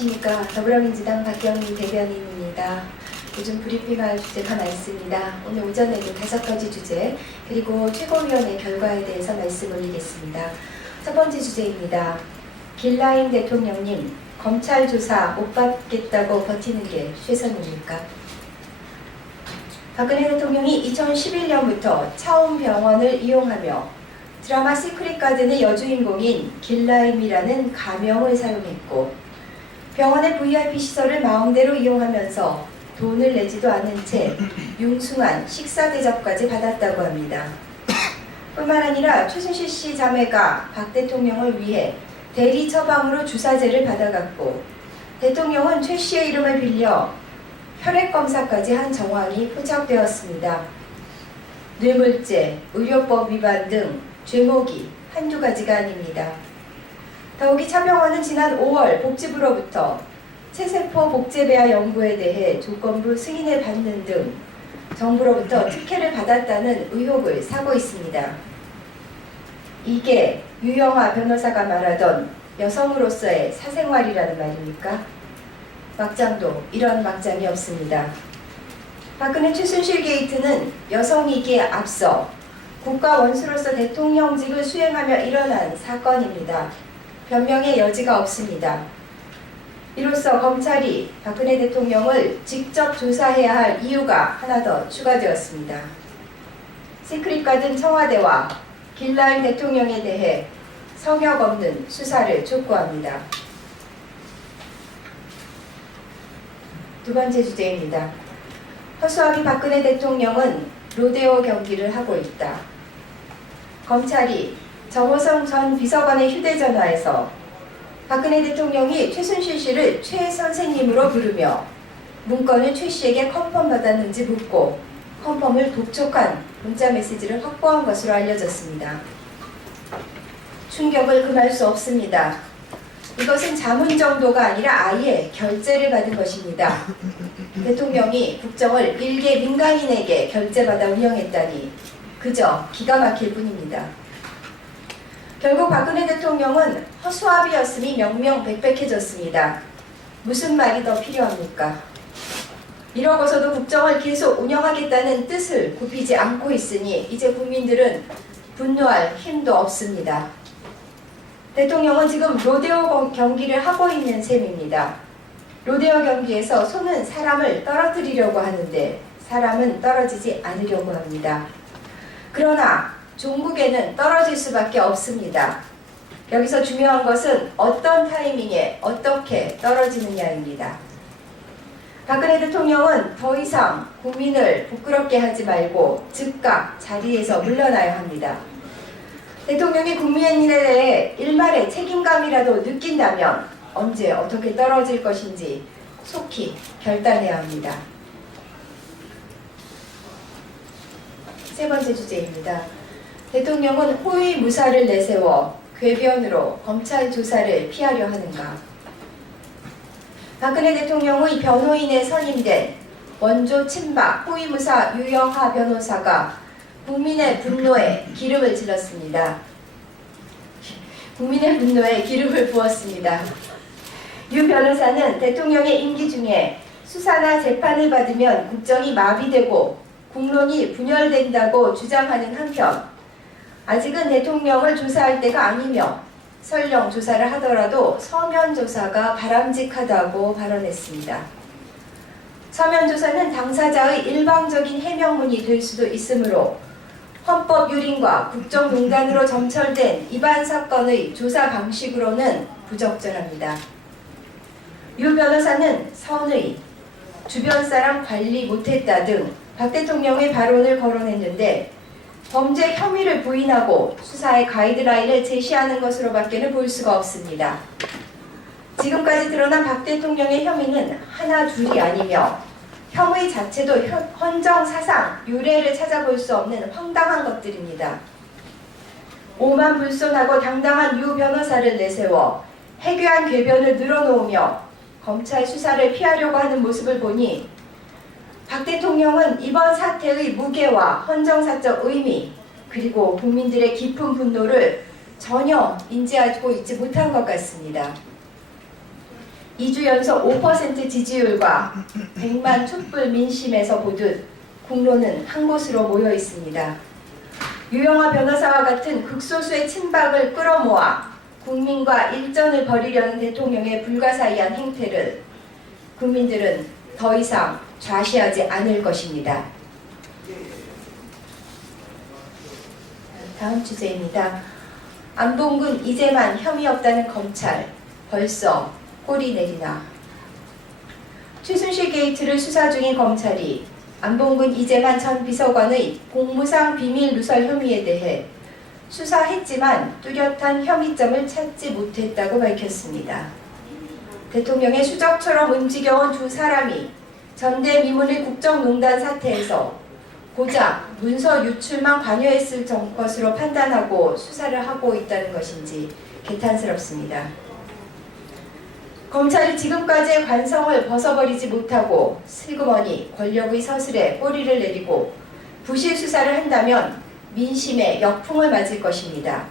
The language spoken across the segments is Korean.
안녕하십니까. 더불어민주당 박경민 대변인입니다. 요즘 브리핑할 주제가 많습니다. 오늘 오전에도 5가지 주제 그리고 최고위원회 결과에 대해서 말씀 올리겠습니다. 첫 번째 주제입니다. 길라임 대통령님, 검찰 조사 못 받겠다고 버티는 게 최선입니까? 박근혜 대통령이 2011년부터 차움병원을 이용하며 드라마 시크릿 가든의 여주인공인 길라임이라는 가명을 사용했고 병원의 VIP 시설을 마음대로 이용하면서 돈을 내지도 않은 채 융숭한 식사 대접까지 받았다고 합니다. 뿐만 아니라 최순실 씨 자매가 박 대통령을 위해 대리 처방으로 주사제를 받아갔고 대통령은 최 씨의 이름을 빌려 혈액 검사까지 한 정황이 포착되었습니다. 뇌물죄, 의료법 위반 등 죄목이 한두 가지가 아닙니다. 더욱이 차병원은 지난 5월 복지부로부터 체세포 복제배아 연구에 대해 조건부 승인을 받는 등 정부로부터 특혜를 받았다는 의혹을 사고 있습니다. 이게 유영아 변호사가 말하던 여성으로서의 사생활이라는 말입니까? 막장도 이런 막장이 없습니다. 박근혜 최순실 게이트는 여성이기에 앞서 국가 원수로서 대통령직을 수행하며 일어난 사건입니다. 변명의 여지가 없습니다. 이로써 검찰이 박근혜 대통령을 직접 조사해야 할 이유가 하나 더 추가되었습니다. 시크릿 가든 청와대와 길라임 대통령에 대해 성역 없는 수사를 촉구합니다. 두 번째 주제입니다. 허수아비 박근혜 대통령은 로데오 경기를 하고 있다. 검찰이 정호성 전 비서관의 휴대전화에서 박근혜 대통령이 최순실 씨를 최 선생님으로 부르며 문건을 최 씨에게 컨펌받았는지 묻고 컨펌을 독촉한 문자 메시지를 확보한 것으로 알려졌습니다. 충격을 금할 수 없습니다. 이것은 자문 정도가 아니라 아예 결제를 받은 것입니다. 대통령이 국정을 일개 민간인에게 결제받아 운영했다니 그저 기가 막힐 뿐입니다. 결국 박근혜 대통령은 허수아비였음이 명명백백해졌습니다. 무슨 말이 더 필요합니까? 이러고서도 국정을 계속 운영하겠다는 뜻을 굽히지 않고 있으니 이제 국민들은 분노할 힘도 없습니다. 대통령은 지금 로데오 경기를 하고 있는 셈입니다. 로데오 경기에서 소는 사람을 떨어뜨리려고 하는데 사람은 떨어지지 않으려고 합니다. 그러나 종국에는 떨어질 수밖에 없습니다. 여기서 중요한 것은 어떤 타이밍에 어떻게 떨어지느냐입니다. 박근혜 대통령은 더 이상 국민을 부끄럽게 하지 말고 즉각 자리에서 물러나야 합니다. 대통령이 국민의 일에 대해 일말의 책임감이라도 느낀다면 언제 어떻게 떨어질 것인지 속히 결단해야 합니다. 세 번째 주제입니다. 대통령은 호의 무사를 내세워 궤변으로 검찰 조사를 피하려 하는가? 박근혜 대통령의 변호인에 선임된 원조 친박 호위무사 유영하 변호사가 국민의 분노에 기름을 질렀습니다. 국민의 분노에 기름을 부었습니다. 유 변호사는 대통령의 임기 중에 수사나 재판을 받으면 국정이 마비되고 국론이 분열된다고 주장하는 한편 아직은 대통령을 조사할 때가 아니며 설령 조사를 하더라도 서면 조사가 바람직하다고 발언했습니다. 서면 조사는 당사자의 일방적인 해명문이 될 수도 있으므로 헌법 유린과 국정농단으로 점철된 이반 사건의 조사 방식으로는 부적절합니다. 유 변호사는 선의, 주변 사람 관리 못했다 등 박 대통령의 발언을 거론했는데 범죄 혐의를 부인하고 수사의 가이드라인을 제시하는 것으로밖에는 볼 수가 없습니다. 지금까지 드러난 박 대통령의 혐의는 하나 둘이 아니며 혐의 자체도 헌정사상 유례를 찾아볼 수 없는 황당한 것들입니다. 오만불손하고 당당한 유 변호사를 내세워 해괴한 궤변을 늘어놓으며 검찰 수사를 피하려고 하는 모습을 보니 박 대통령은 이번 사태의 무게와 헌정사적 의미 그리고 국민들의 깊은 분노를 전혀 인지하고 있지 못한 것 같습니다. 2주 연속 5% 지지율과 100만 촛불 민심에서 보듯 국론은 한 곳으로 모여 있습니다. 유영하 변호사와 같은 극소수의 친박을 끌어모아 국민과 일전을 벌이려는 대통령의 불가사의한 행태를 국민들은 더 이상 좌시하지 않을 것입니다. 다음 주제입니다. 안봉근 이재만 혐의 없다는 검찰 벌써 꼬리 내리나. 최순실 게이트를 수사 중인 검찰이 안봉근 이재만 전 비서관의 공무상 비밀 누설 혐의에 대해 수사했지만 뚜렷한 혐의점을 찾지 못했다고 밝혔습니다. 대통령의 수적처럼 움직여온 두 사람이 전대미문의 국정농단 사태에서 고작 문서 유출만 관여했을 것으로 판단하고 수사를 하고 있다는 것인지 개탄스럽습니다. 검찰이 지금까지의 관성을 벗어버리지 못하고 슬그머니 권력의 서슬에 꼬리를 내리고 부실 수사를 한다면 민심의 역풍을 맞을 것입니다.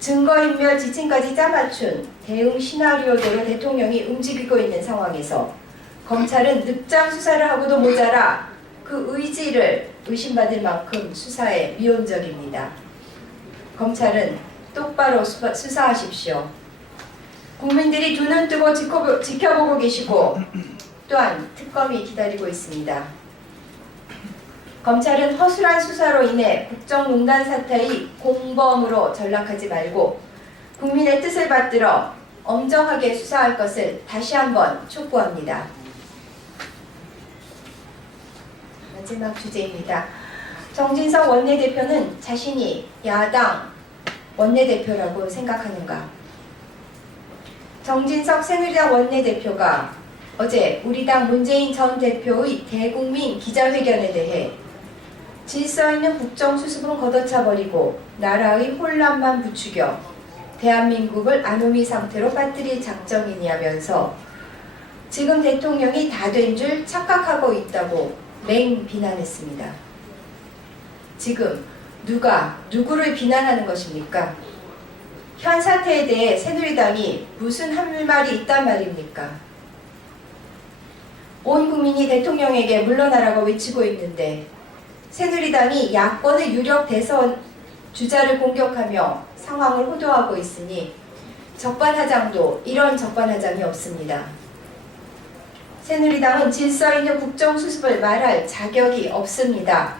증거인멸 지침까지 짜맞춘 대응 시나리오대로 대통령이 움직이고 있는 상황에서 검찰은 늑장 수사를 하고도 모자라 그 의지를 의심받을 만큼 수사에 미온적입니다. 검찰은 똑바로 수사하십시오. 국민들이 두 눈 뜨고 지켜보고 계시고 또한 특검이 기다리고 있습니다. 검찰은 허술한 수사로 인해 국정농단 사태의 공범으로 전락하지 말고 국민의 뜻을 받들어 엄정하게 수사할 것을 다시 한번 촉구합니다. 마지막 주제입니다. 정진석 원내대표는 자신이 야당 원내대표라고 생각하는가? 정진석 새누리당 원내대표가 어제 우리 당 문재인 전 대표의 대국민 기자회견에 대해 질서 있는 국정수습은 걷어차버리고 나라의 혼란만 부추겨 대한민국을 아노미 상태로 빠뜨릴 작정이냐면서 지금 대통령이 다 된 줄 착각하고 있다고 맹 비난했습니다. 지금 누가 누구를 비난하는 것입니까? 현 사태에 대해 새누리당이 무슨 할 말이 있단 말입니까? 온 국민이 대통령에게 물러나라고 외치고 있는데 새누리당이 야권의 유력 대선 주자를 공격하며 상황을 호도하고 있으니 적반하장도 이런 적반하장이 없습니다. 새누리당은 질서 있는 국정수습을 말할 자격이 없습니다.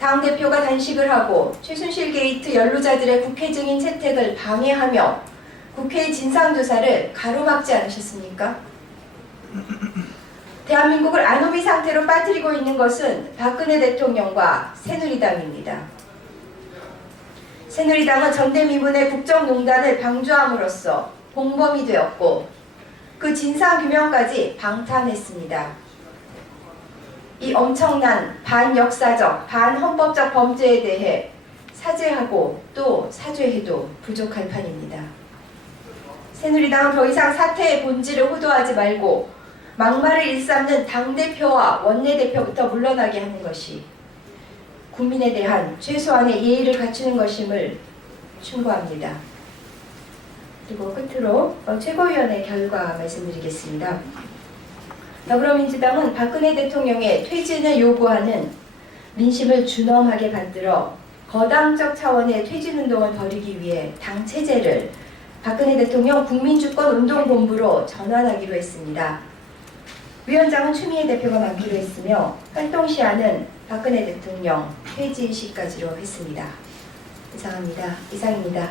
당대표가 단식을 하고 최순실 게이트 연루자들의 국회 증인 채택을 방해하며 국회의 진상조사를 가로막지 않으셨습니까? 대한민국을 아노미 상태로 빠뜨리고 있는 것은 박근혜 대통령과 새누리당입니다. 새누리당은 전대미문의 국정농단을 방조함으로써 공범이 되었고 그 진상규명까지 방탄했습니다. 이 엄청난 반역사적, 반헌법적 범죄에 대해 사죄하고 또 사죄해도 부족할 판입니다. 새누리당은 더 이상 사태의 본질을 호도하지 말고 막말을 일삼는 당대표와 원내대표부터 물러나게 하는 것이 국민에 대한 최소한의 예의를 갖추는 것임을 충고합니다. 그리고 끝으로 최고위원회 결과 말씀드리겠습니다. 더불어민주당은 박근혜 대통령의 퇴진을 요구하는 민심을 준엄하게 받들어 거당적 차원의 퇴진운동을 벌이기 위해 당 체제를 박근혜 대통령 국민주권운동본부로 전환하기로 했습니다. 위원장은 추미애 대표가 맡기로 했으며 활동시한은 박근혜 대통령 퇴진 시까지로 했습니다. 이상입니다.